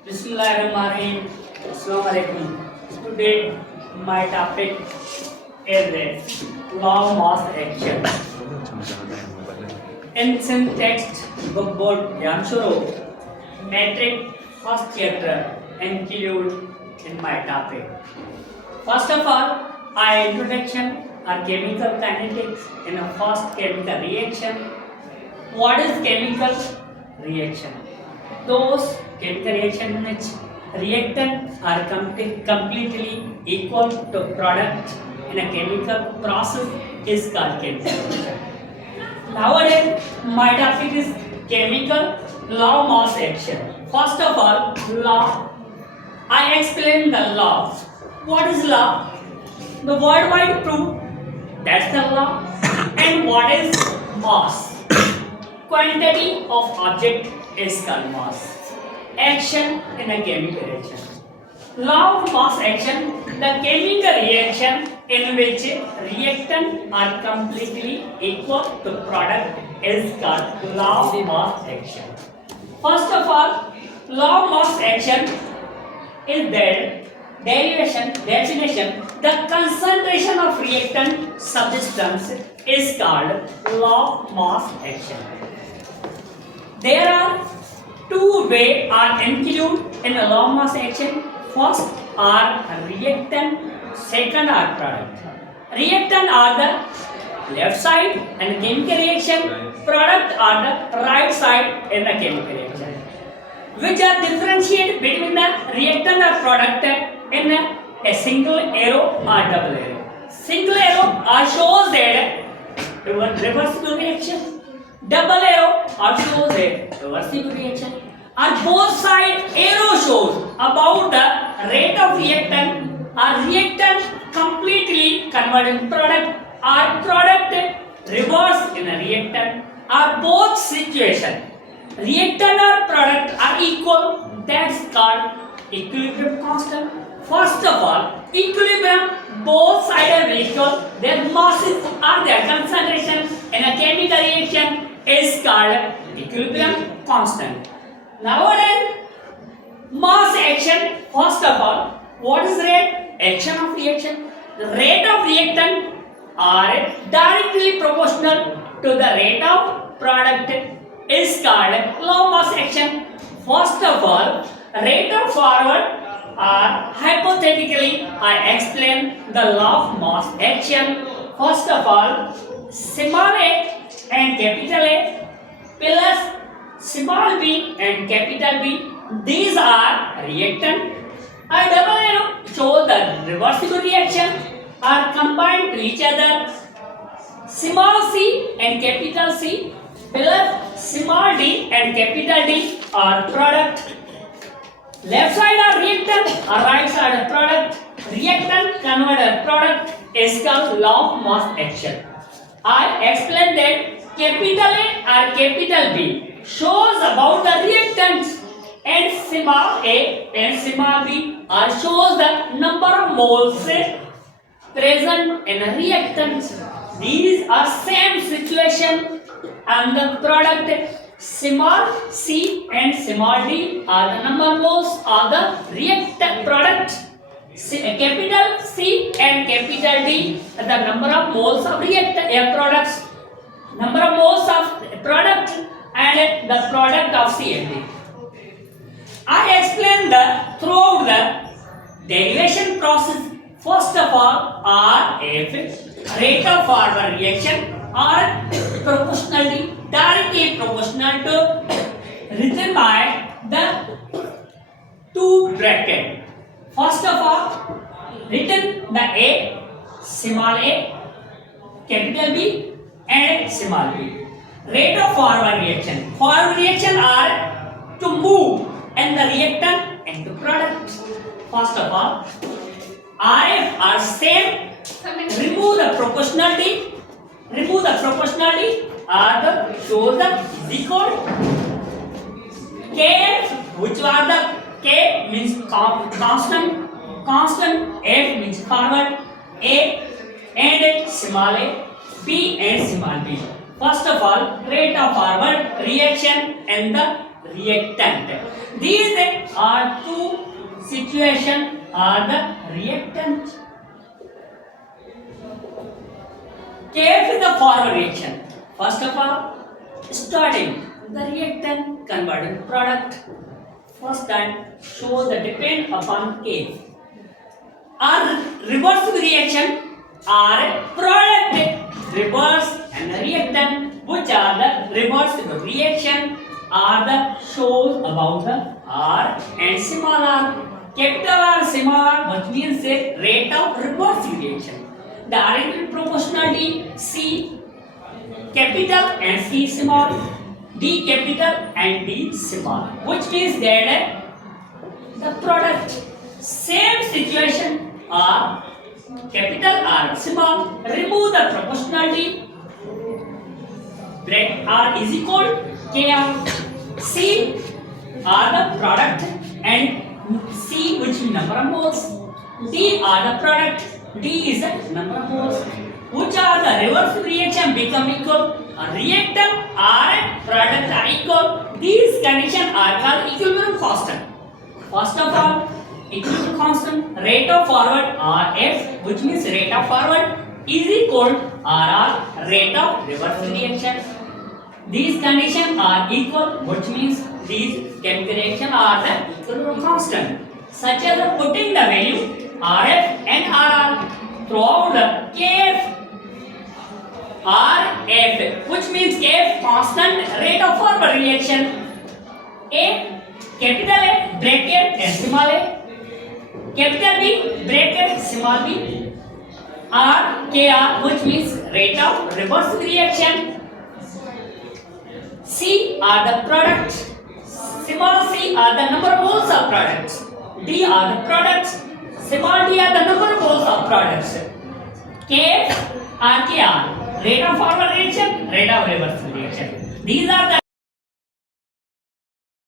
Bismillahirrahmanirrahim. Assalamualaikum. Today my topic is law mass action. Ancient text book board Yanshuro metric first chapter include in my topic. First of all, I introduction are chemical kinetics in a first chemical reaction. What is chemical reaction? Those chemical reaction which reactant are completely equal to product in a chemical process is called chemical reaction. Nowadays, my topic is chemical law mass action. First of all, law. I explain the law. What is law? The worldwide proof. That's the law. And what is mass? Quantity of object is called mass. Action in a chemical reaction. Law of mass action, the chemical reaction in which reactant are completely equal to product is called law of mass action. First of all, law of mass action is their definition. The concentration of reactant substance is called law of mass action. There are two ways are included in a law of mass action. First are reactant, second are product. Reactant are the left side and chemical reaction. Product are the right side in the chemical reaction. Which are differentiated between the reactant or product in a single arrow or double arrow. Single arrow shows that reversible reaction. Double arrow shows a reversible reaction. On both sides, arrow shows about the rate of reactant or reactant completely converted product or product reverse in a reactant or both situation. Reactant or product are equal, that's called equilibrium constant. First of all, equilibrium, both sides are equal, their masses or their concentration in a chemical reaction is called equilibrium constant. Nowadays, mass action, first of all, what is rate? Action of reaction. The rate of reactant are directly proportional to the rate of product is called law of mass action. First of all, rate of forward or hypothetically I explain the law of mass action. First of all, small a and capital A plus small b and capital B, these are reactant. A double arrow shows the reversible reaction are combined to each other. Small c and capital C plus small d and capital D are product. Left side are reactant or right side are product. Reactant converted product is called law of mass action. I explained that capital A or capital B shows about the reactants and small a and small b are shows the number of moles present in a reactants. These are same situation and the product small c and small d are the number of moles of the reactant product. Capital C and capital D are the number of moles of reactant products. Number of moles of product and the product of C and D. I explained throughout the derivation process. First of all, if rate of forward reaction are proportionally directly proportional to written by the two bracket. First of all, written the A, small a, capital B and small b. Rate of forward reaction. Forward reaction are to move and the reactant and the product. First of all, RF are same. Remove the proportionality. Remove the proportionality are the shows the equal. K, which are the K means constant. Constant. F means forward. A and small a. B and small b. First of all, rate of forward reaction and the reactant. These are two situations are the reactant. KF is the forward reaction. First of all, starting the reactant converting product. First time show the depend upon KF. Our reverse reaction are product reverse and reactant, which are the reverse reaction are the shows about the R and small r. Capital R, small r, which means the rate of reverse reaction. The R is proportionality C capital and C small, D capital and D small, which means that the product same situation are capital R small, remove the proportionality, break R is equal KR. C are the product and C which is number of moles, D are the product, D is the number of moles, which are the reverse reaction become equal, a reactant R and product are equal. These conditions are called equilibrium constant. First of all, equilibrium constant rate of forward RF, which means rate of forward is equal RR rate of reverse reaction. These conditions are equal, which means these chemical reactions are the equilibrium constant. Such as putting the value RF and RR throughout the KF RF, which means KF constant rate of forward reaction. A capital A bracket and small a, capital B bracket small b, R KR, which means rate of reverse reaction. C are the product, small c are the number of moles of products, D are the products, small d are the number of moles of products. K R K R rate of forward reaction, rate of reverse reaction. These are the